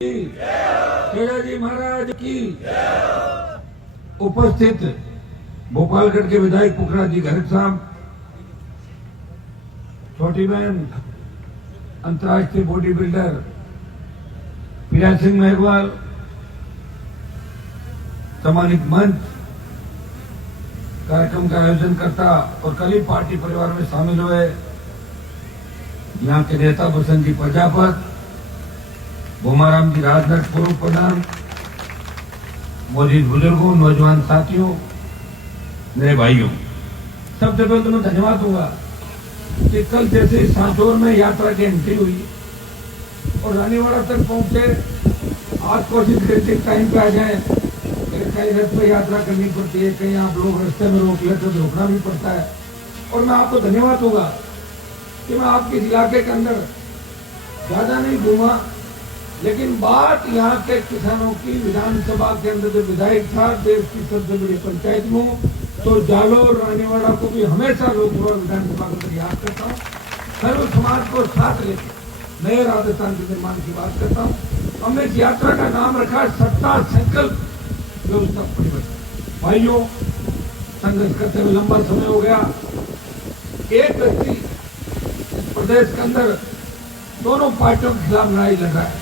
जी महाराज की उपस्थित भोपालगढ़ के विधायक पुखराज जी गर्ग साहब, छोटी बहन अंतर्राष्ट्रीय बॉडी बिल्डर पीरा सिंह मेघवाल, सम्मानित मंच, कार्यक्रम का आयोजन करता और कल ही पार्टी परिवार में शामिल हुए यहाँ के नेता बसंत जी प्रजापत, भूमाराम जी राजनट पूर्व प्रधान, मौजूद बुजुर्गों, नौजवान साथियों, मेरे भाइयों, सबसे पहले तो मैं धन्यवाद दूंगा कि कल जैसे सांचौर में यात्रा की एंट्री हुई और रानीवाड़ा तक पहुंचे, आज कोशिश करते टाइम पे आ जाए। कई रथ पे यात्रा करनी पड़ती है, कहीं आप लोग रास्ते में रोक लेते तो रोकना भी पड़ता है। और मैं आपको धन्यवाद दूंगा कि मैं आपके इलाके के अंदर ज्यादा नहीं घूमा, लेकिन बात यहाँ के किसानों की विधानसभा के अंदर जो विधायक था, देश की सबसे बड़ी पंचायत में, तो जालोर रानीवाड़ा को भी हमेशा लोकसभा विधानसभा के अंदर याद करता हूँ। सर्व समाज को साथ लेकर नए राजस्थान के निर्माण की बात करता हूँ। हमने इस यात्रा का नाम रखा सत्ता संकल्प व्यवस्था परिवर्तन। भाइयों, संघर्ष करते हुए लंबा समय हो गया। एक व्यक्ति इस प्रदेश के अंदर दोनों पार्टियों के खिलाफ लड़ाई लड़ रहा है,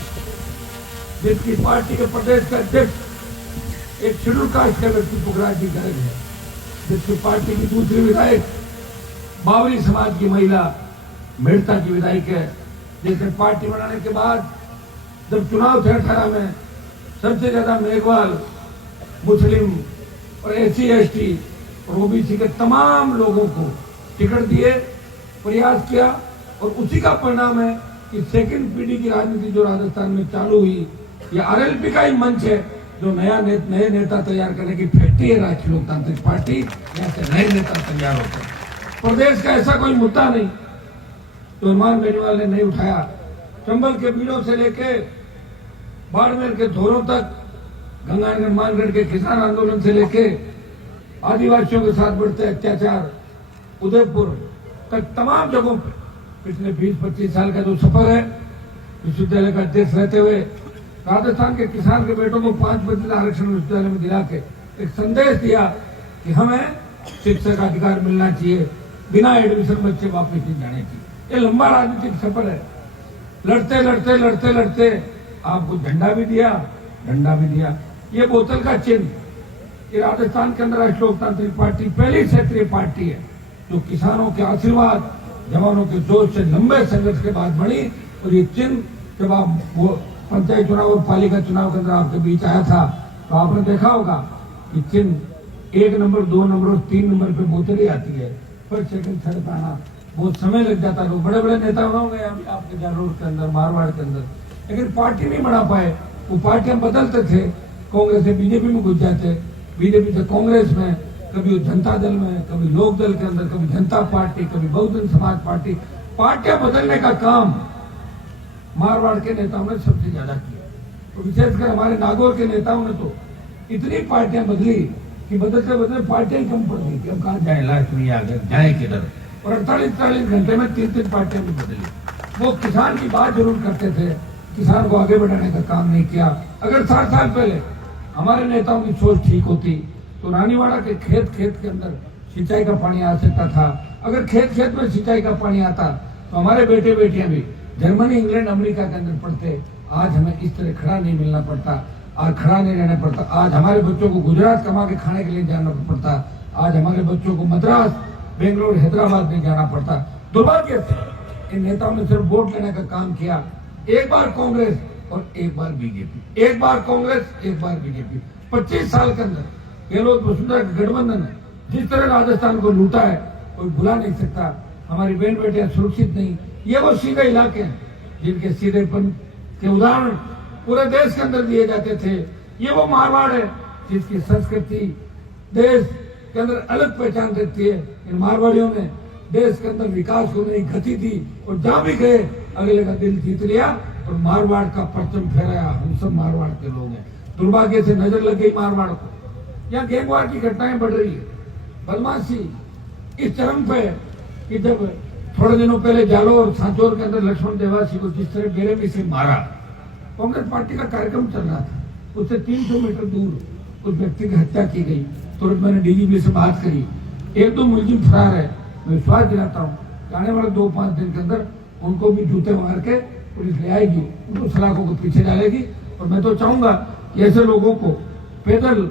जिसकी पार्टी के प्रदेश का अध्यक्ष एक शेड्यूल कास्ट का व्यक्ति पुखराज जी गर्ग है, जिसकी पार्टी की दूसरी विधायक बावरी समाज की महिला मेड़ता की विधायक है, जिसने पार्टी बनाने के बाद जब चुनाव थे 18 में, सबसे ज्यादा मेघवाल, मुस्लिम और SC/ST और OBC के तमाम लोगों को टिकट दिए, प्रयास किया। और उसी का परिणाम है कि सेकंड पीढ़ी की राजनीति जो राजस्थान में चालू हुई, ये RLP का ही मंच है जो नए नेता तैयार करने की फैक्ट्री है राष्ट्रीय लोकतांत्रिक पार्टी। यहाँ से नए नेता तैयार होते हैं। प्रदेश का ऐसा कोई मुद्दा नहीं तो इरमान बेनीवाल ने नहीं उठाया। चंबल के बीड़ों से लेके बाड़मेर के धोरों तक, गंगानगर मानगढ़ के किसान आंदोलन से लेके आदिवासियों के साथ बढ़ते अत्याचार, उदयपुर तक तमाम जगहों पर पिछले 20-25 साल का जो सफर है, विश्वविद्यालय का अध्यक्ष रहते हुए राजस्थान के किसान के बेटों को 5% आरक्षण विश्वविद्यालय में दिला के एक संदेश दिया कि हमें शिक्षा का अधिकार मिलना चाहिए, बिना एडमिशन बच्चे वापस नहीं जाने चाहिए। ये लंबा राजनीतिक सफर है। लड़ते लड़ते लड़ते लड़ते आपको झंडा भी दिया, डंडा भी दिया। ये बोतल का चिन्ह, ये राजस्थान के अंदर राष्ट्रीय लोकतांत्रिक पार्टी पहली क्षेत्रीय पार्टी है जो किसानों के आशीर्वाद, जवानों के जोश से लंबे संघर्ष के बाद बनी। और ये चिन्ह जब आप वो पंचायत चुनाव और पालिका चुनाव के अंदर आपके बीच आया था, तो आपने देखा होगा कि चिन्ह 1 नंबर, 2 नंबर और 3 नंबर पे बोतल ही आती है। फर्स्ट सेकंड थर्ड पे आना बहुत समय लग जाता है। बड़े बड़े नेता होंगे आपके जालोर के अंदर, मारवाड़ के अंदर, लेकिन पार्टी नहीं बना पाए। वो पार्टियां बदलते थे, कांग्रेस से बीजेपी में घुस जाते, बीजेपी से कांग्रेस में, कभी जनता दल में, कभी लोक दल के अंदर, कभी जनता पार्टी, कभी बहुजन समाज पार्टी। पार्टियां बदलने का काम मारवाड़ के नेताओं ने सबसे ज्यादा किया। तो विशेषकर हमारे नागौर के नेताओं ने तो इतनी पार्टियां बदली कि बदलते बदलते पार्टियां कम पड़ गई कि अब कहाँ जाए, लास्ट में आ गए, जाए किधर। और 48-40 घंटे में 3-3 पार्टियां भी बदली। वो किसान की बात जरूर करते थे, किसान को आगे बढ़ाने का काम नहीं किया। अगर 60 साल पहले हमारे नेताओं की सोच ठीक होती तो रानीवाड़ा के खेत के अंदर सिंचाई का पानी आ सकता था। अगर खेत में सिंचाई का पानी आता तो हमारे बेटे बेटियां भी जर्मनी, इंग्लैंड, अमेरिका के अंदर पढ़ते। आज हमें इस तरह खड़ा नहीं मिलना पड़ता, आज खड़ा नहीं रहना पड़ता। आज हमारे बच्चों को गुजरात कमा के खाने के लिए जाना पड़ता। आज हमारे बच्चों को मद्रास, बेंगलोर, हैदराबाद नहीं जाना पड़ता। दुर्भाग्य से इन नेताओं ने सिर्फ वोट लेने का काम किया। एक बार कांग्रेस और एक बार बीजेपी, एक बार कांग्रेस, एक बार बीजेपी। 25 साल के अंदर गहलोत वसुंधरा गठबंधन ने जिस तरह राजस्थान को लूटा है, कोई भुला नहीं सकता। हमारी बहन बेटियां सुरक्षित नहीं। ये वो सीधे इलाके हैं जिनके सीधेपन के उदाहरण पूरे देश के अंदर दिए जाते थे। ये वो मारवाड़ है जिसकी संस्कृति देश के अंदर अलग पहचान देती है। इन मारवाड़ियों ने देश के अंदर विकास को नई गति दी और जहां भी गए अगले का दिल जीत लिया और मारवाड़ का परचम फहराया। हम सब मारवाड़ के लोग हैं। दुर्भाग्य से नजर लग गई मारवाड़ को। यहाँ गैंगवार की घटनाएं बढ़ रही है, बदमाशी इस चरम पे कि जब थोड़े दिनों पहले जालोर और सांचौर के अंदर लक्ष्मण देवासी को जिस तरह बेरहमी से मारा, कांग्रेस पार्टी का कार्यक्रम चल रहा था, उससे 300 मीटर दूर उस व्यक्ति की हत्या की गई। तुरंत मैंने डीजीपी से बात करी, 1-2 मुलजिम फरार है, मैं विश्वास दिलाता हूँ कि आने वाले 2-5 दिन के अंदर उनको भी जूते मार के पुलिस ले आएगी, उनको सलाखों को पीछे डालेगी। और मैं तो चाहूंगा कि ऐसे लोगों को पैदल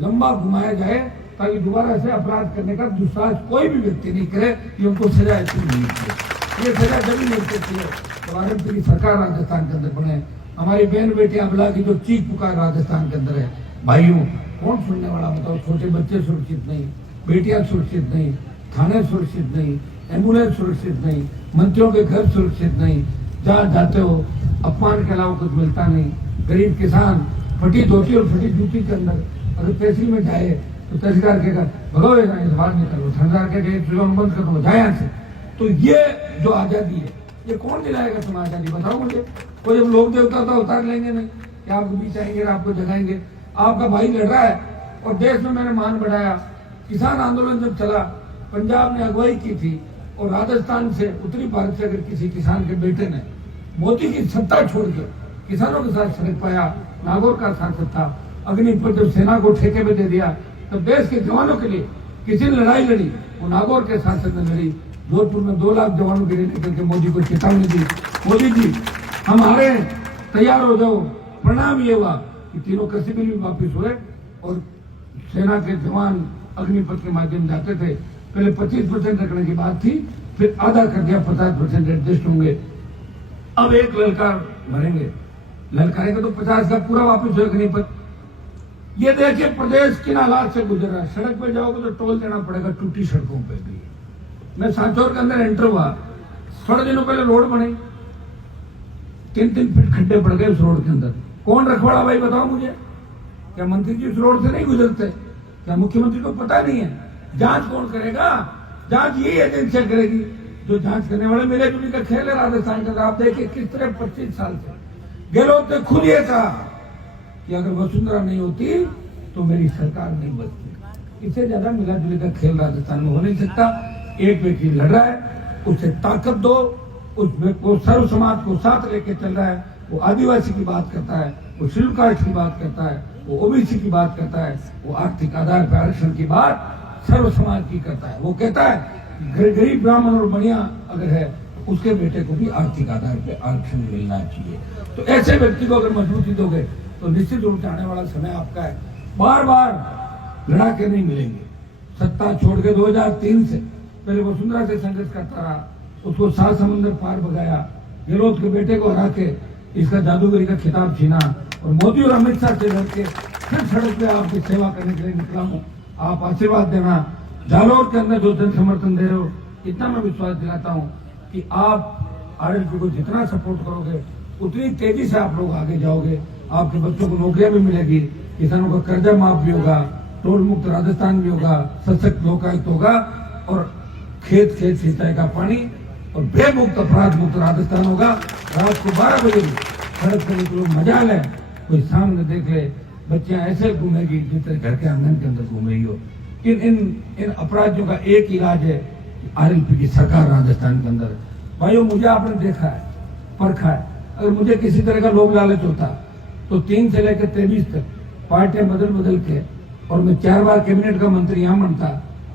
लंबा घुमाया जाए ताकि दोबारा से अपराध करने का दुस्साहस कोई भी व्यक्ति नहीं करे, कि उनको सजा ऐसी मिलनी चाहिए। ये सजा जब भी मिल सकती है तो आरएलपी की सरकार राजस्थान के अंदर बने। हमारी बहन बेटियां अबला की जो चीख पुकार राजस्थान के अंदर है, भाइयों कौन सुनने वाला बताओ। छोटे बच्चे सुरक्षित नहीं, बेटियां सुरक्षित नहीं, थाने सुरक्षित नहीं, एम्बुलेंस सुरक्षित नहीं, मंत्रियों के घर सुरक्षित नहीं, जहाँ जाते हो अपमान के अलावा कुछ मिलता नहीं। गरीब किसान फटी धोती और फटी जूती के अंदर अगर तहसील में जाए तो तहसीलदार के घर भगो बाहर निकलो, थानेदार के बंद कर दो, जाए यहाँ से। तो ये जो आजादी है, ये कौन दिलाएगा तुम आजादी, बताओ मुझे। कोई जब लोग देवता तो उतार लेंगे नहीं कि आपको बीच आएंगे, आपको जगाएंगे। आपका भाई लड़ रहा है और देश में मैंने मान बढ़ाया। किसान आंदोलन जब चला, पंजाब ने अगुवाई की थी और राजस्थान से, उत्तरी भारत से अगर किसी किसान के बेटे ने मोदी की सत्ता छोड़ के किसानों के साथ सड़क पाया, नागौर का सांसद था, अग्निपथ जब सेना को ठेके में दे दिया तब देश के जवानों के लिए किसी ने लड़ाई लड़ी, वो नागौर के सांसद ने लड़ी। जोधपुर में 2 लाख जवानों के लिए निकल के मोदी को चेतावनी दी, मोदी जी हम आ रहे हैं, तैयार हो जाओ। परिणाम ये हुआ कि तीनों कृषि बिल भी वापिस हुए और सेना के जवान अग्निपथ के माध्यम जाते थे। पहले 25% रखने की बात थी, फिर आधा कर दिया, 50% एडजस्ट होंगे। अब एक ललकार भरेंगे, ललकारेंगे तो 50 का पूरा वापिस हो अग्निपथ। ये देखिए प्रदेश किन हालात से गुजर रहा है। सड़क पर जाओगे तो टोल देना पड़ेगा, टूटी सड़कों पे भी। मैं सांचौर के अंदर एंटर हुआ, थोड़े दिनों पहले रोड बनी, 3-3 फीट खड्डे पड़ गए उस रोड के अंदर। कौन रखवाड़ा भाई बताओ मुझे। क्या मंत्री जी उस रोड से नहीं गुजरते? क्या मुख्यमंत्री को पता नहीं है? जांच कौन करेगा? जांच यही एजेंसियां करेगी जो जांच करने वाले। मिले जुली का खेल है राजस्थान का। आप देखिए किस तरह 25 साल से गहलोत ने खुद ये कहा कि अगर वसुंधरा नहीं होती तो मेरी सरकार नहीं बचती। इससे ज्यादा मिला जुली का खेल राजस्थान में हो नहीं सकता। एक व्यक्ति लड़ रहा है, उसे ताकत दो, वो सर्व समाज को साथ लेके चल रहा है, वो आदिवासी की बात करता है, वो शेड्यूल कास्ट की बात करता है, वो ओबीसी की बात करता है, वो आर्थिक आधार पर आरक्षण की बात सर्व समाज की करता है। वो कहता है गरीब ब्राह्मण और बनिया अगर है उसके बेटे को भी आर्थिक आधार पर आरक्षण मिलना चाहिए। तो ऐसे व्यक्ति को अगर मजबूती दोगे तो निश्चित रूप से आने वाला समय आपका है। बार बार लड़ा के नहीं मिलेंगे। सत्ता छोड़ के 2003 से पहले वसुंधरा से संघर्ष करता रहा, उसको 7 समुद्र पार भगाया, गहलोत के बेटे को हरा के इसका जादूगरी का खिताब छीना और मोदी और अमित शाह से लड़के फिर सड़क पे आपकी सेवा करने के लिए निकला हूँ। आप आशीर्वाद देना। जालौर के अंदर जो जन समर्थन दे रहे हो, इतना मैं विश्वास दिलाता हूँ कि आप आरएलपी को जितना सपोर्ट करोगे उतनी तेजी से आप लोग आगे जाओगे। आपके बच्चों को नौकरियां भी मिलेगी, किसानों का कर्जा माफ भी होगा, टोल मुक्त राजस्थान भी होगा, सशक्त लोकायुक्त होगा और खेत सिंचाई का पानी और बेमुक्त अपराध मुक्त राजस्थान होगा। रात को 12 बजे सड़क पर निकलो, मजा ले, कोई सामने देख ले, बच्चियां ऐसे घूमेगी जितने घर के आंगन के अंदर घूम रही हो। इन अपराधियों का एक इलाज है आरएलपी की सरकार राजस्थान के अंदर। भाइयों मुझे आपने देखा है, परखा है। अगर मुझे किसी तरह का लोभ लालच होता तो 3 से लेकर 23 तक पार्टियां बदल के और मैं 4 बार कैबिनेट का मंत्री यहाँ बनता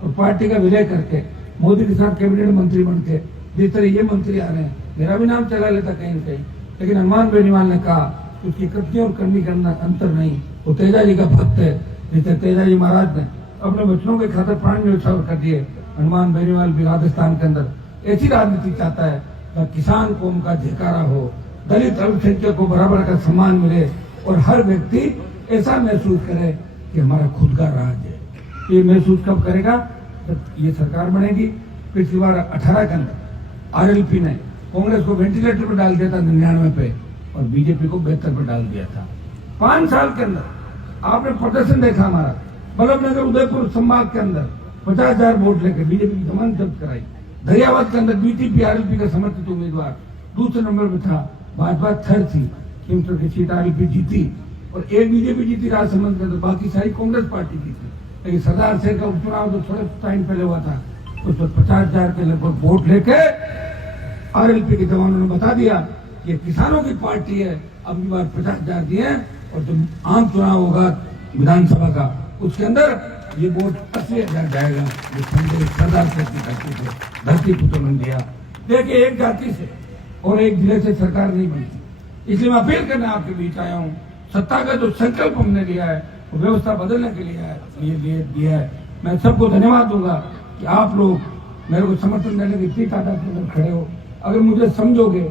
और पार्टी का विलय करके मोदी के साथ कैबिनेट मंत्री बन के जिस तरह ये मंत्री आ रहे हैं, मेरा भी नाम चला लेता कहीं न कहीं। लेकिन हनुमान बेनीवाल ने कहा उसकी कृतियों और करनी का अंतर नहीं, वो तेजा जी का भक्त है। जिसे तेजा जी महाराज ने अपने बच्चों के खातिर प्राण न्यौछावर कर दिए, हनुमान बेनीवाल भी राजस्थान के अंदर ऐसी राजनीति चाहता है जहाँ किसान कौम का जयकारा हो, दलित अल्पसंख्यक को बराबर का सम्मान मिले और हर व्यक्ति ऐसा महसूस करे कि हमारा खुद का राज है। ये महसूस कब करेगा? जब ये सरकार बनेगी। पिछली बार 18 के अंदर आरएलपी ने कांग्रेस को वेंटिलेटर पर डाल दिया था 99 पे और बीजेपी को 72 पर डाल दिया था। 5 साल के अंदर आपने प्रदर्शन देखा हमारा। बल्लभनगर उदयपुर संभाग के अंदर 50,000 वोट लेकर बीजेपी की जमानत जब्त कराई। दरियावाद के अंदर बीटीपी आरएलपी का समर्थित उम्मीदवार दूसरे नंबर पर था, भाजपा थर्ड थी, किमसर की सीट आरएलपी जीती और एक बीजेपी जीती राजसमंद के अंदर, बाकी सारी कांग्रेस पार्टी जीती। लेकिन सरदार शेर का उपचुनाव जो थोड़े टाइम पहले हुआ था उस पर 50,000 के लगभग वोट लेके आरएलपी के जवानों ने बता दिया कि किसानों की पार्टी है, अब की बार 50,000 दिए हैं और जो आम चुनाव होगा विधानसभा का उसके अंदर ये वोट 80,000 जाएगा। जो संजय सरदार की धरती पुत्र ने दिया। देखिए एक जाति से और एक जिले से सरकार नहीं बनती, इसलिए मैं अपील करने आपके बीच आया हूँ। सत्ता का जो संकल्प हमने लिया है वो व्यवस्था बदलने के लिए दिया है। मैं सबको धन्यवाद दूंगा कि आप लोग मेरे को समर्थन देने की इतनी तादाद के अंदर खड़े हो। अगर मुझे समझोगे,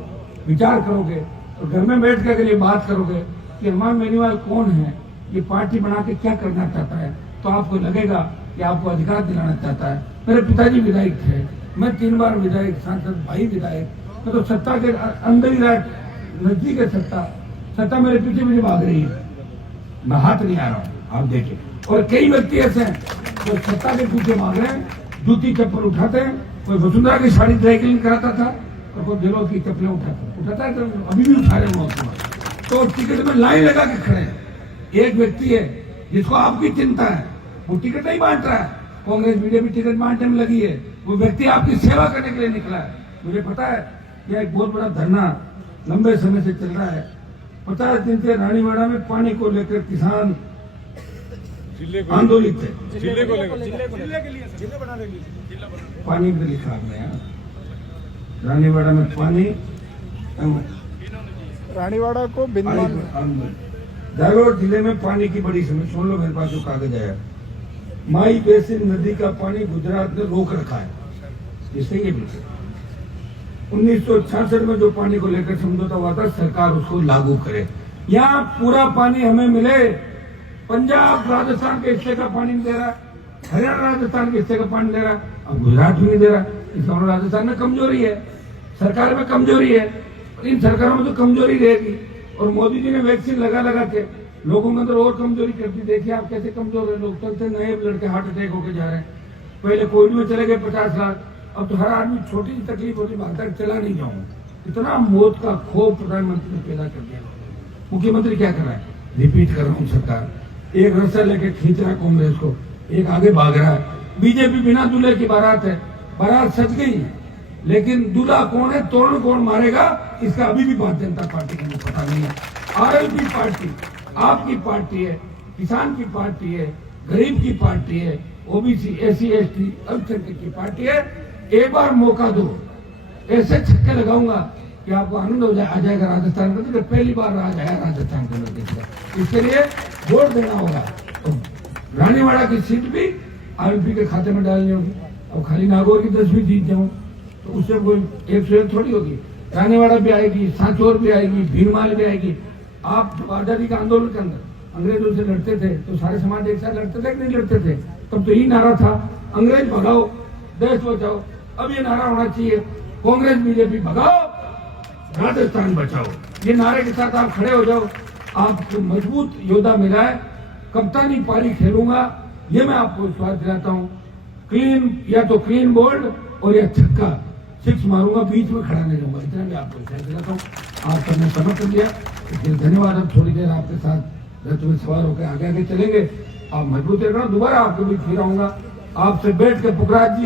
विचार करोगे और घर में बैठ के लिए बात करोगे कि हनुमान बेनीवाल कौन है, ये पार्टी बना के क्या करना चाहता है, तो आपको लगेगा कि आपको अधिकार दिलाना चाहता है। मेरे पिताजी विधायक थे, मैं 3 बार विधायक, सांसद, भाई विधायक। मैं तो सत्ता के अंदर ही रह, नजदीक है सत्ता मेरे पीछे मुझे भाग रही है, मैं हाथ नहीं आ रहा हूँ, आप देखिए। और कई व्यक्ति ऐसे हैं जो सत्ता के पीछे भाग रहे हैं, जूती चप्पल उठाते हैं। कोई वसुंधरा की साड़ी ड्राई क्लीन कराता था और कोई दिलों की चप्पलें उठाता है, तो अभी भी उठा रहे हैं। तो टिकट में लाइन लगा के खड़े हैं। एक व्यक्ति है जिसको आपकी चिंता है, वो टिकट नहीं बांट रहा है, कांग्रेस बीजेपी टिकट बांटने में लगी है। वो व्यक्ति आपकी सेवा करने के लिए निकला है। मुझे पता है यह एक बहुत बड़ा धरना लंबे समय से चल रहा है। 50 दिन से रानीवाड़ा में पानी को लेकर किसान आंदोलित थे। जिले के लिए पानी के लिखा है रानीवाड़ा में पानी, रानीवाड़ा को जालोर जिले में पानी की बड़ी समस्या। सुन लो मेरे पास जो कागज आया, माई बेसिन नदी का पानी गुजरात ने रोक रखा है। इससे ये बिल्कुल 1966 में जो पानी को लेकर समझौता हुआ था, सरकार उसको लागू करे। यहाँ पूरा पानी हमें मिले। पंजाब राजस्थान के हिस्से का पानी नहीं दे रहा, हरियाणा राजस्थान के हिस्से का पानी दे रहा, अब गुजरात भी नहीं दे रहा। इसका मतलब राजस्थान में कमजोरी है, सरकार में कमजोरी है। इन सरकारों में तो कमजोरी रहेगी। और मोदी जी ने वैक्सीन लगा के लोगों के अंदर और कमजोरी कर दी। देखिए आप कैसे कमजोर है। लोग चलते नए लड़के हार्ट अटैक होकर जा रहे हैं। पहले कोविड में चले गए 50 लाख, अब तो हर आदमी छोटी सी तकलीफ होती भागता है, चला नहीं जाऊंगा। इतना मौत का खौफ प्रधानमंत्री ने पैदा कर दिया। मुख्यमंत्री क्या कर रहा है? रिपीट कर रहा हूँ, सरकार एक रस्सा लेके खींच रहा है कांग्रेस को, एक आगे भाग रहा है। बीजेपी बिना दूल्हे की बारात है, बारात सज गई, लेकिन दूल्हा कौन है, तोरण कौन मारेगा, इसका अभी भी भारतीय जनता पार्टी को पता नहीं है। आरएलपी पार्टी आपकी पार्टी है, किसान की पार्टी है, गरीब की पार्टी है, ओबीसी, एससी, एसटी, अल्पसंख्यक की पार्टी है। एक बार मौका दो, ऐसे छक्के लगाऊंगा कि आपको आनंद हो आ जाएगा। राजस्थान का तो पहली बार राज आया राजस्थान के अंदर। इसके लिए वोट देना होगा। तो रानीवाड़ा की सीट भी आरएलपी के खाते में डालनी होगी। अब खाली नागौर की 10 भी जीत जाऊं तो उससे कोई 101 थोड़ी होगी। रानीवाड़ा भी आएगी, सांचौर भी आएगी, भीनमाल भी आएगी। आप आजादी का आंदोलन के अंदर अंग्रेजों से लड़ते थे तो सारे समाज एक साथ लड़ते थे कि नहीं लड़ते थे? तब तो यही नारा था, अंग्रेज भगाओ, देश बचाओ। अब ये नारा होना चाहिए, कांग्रेस बीजेपी भगाओ, राजस्थान बचाओ। ये नारे के साथ आप खड़े हो जाओ, आपको मजबूत योद्धा मिला है। कप्तानी पारी खेलूंगा, ये मैं आपको विश्वास दिलाता हूँ। क्लीन, या तो क्लीन बोल्ड और या छक्का, 6 मारूंगा, बीच में खड़ा नहीं रहूंगा। इतना भी आपको विश्वास दिलाता हूँ। आप सबने समर्थन दिया, इसलिए धन्यवाद। अब थोड़ी देर आपके साथ रथ में सवार होकर आगे चलेंगे। आप मजबूत रहना, दोबारा आपके बीच फिर आऊंगा। आपसे बैठ के पुखराज जी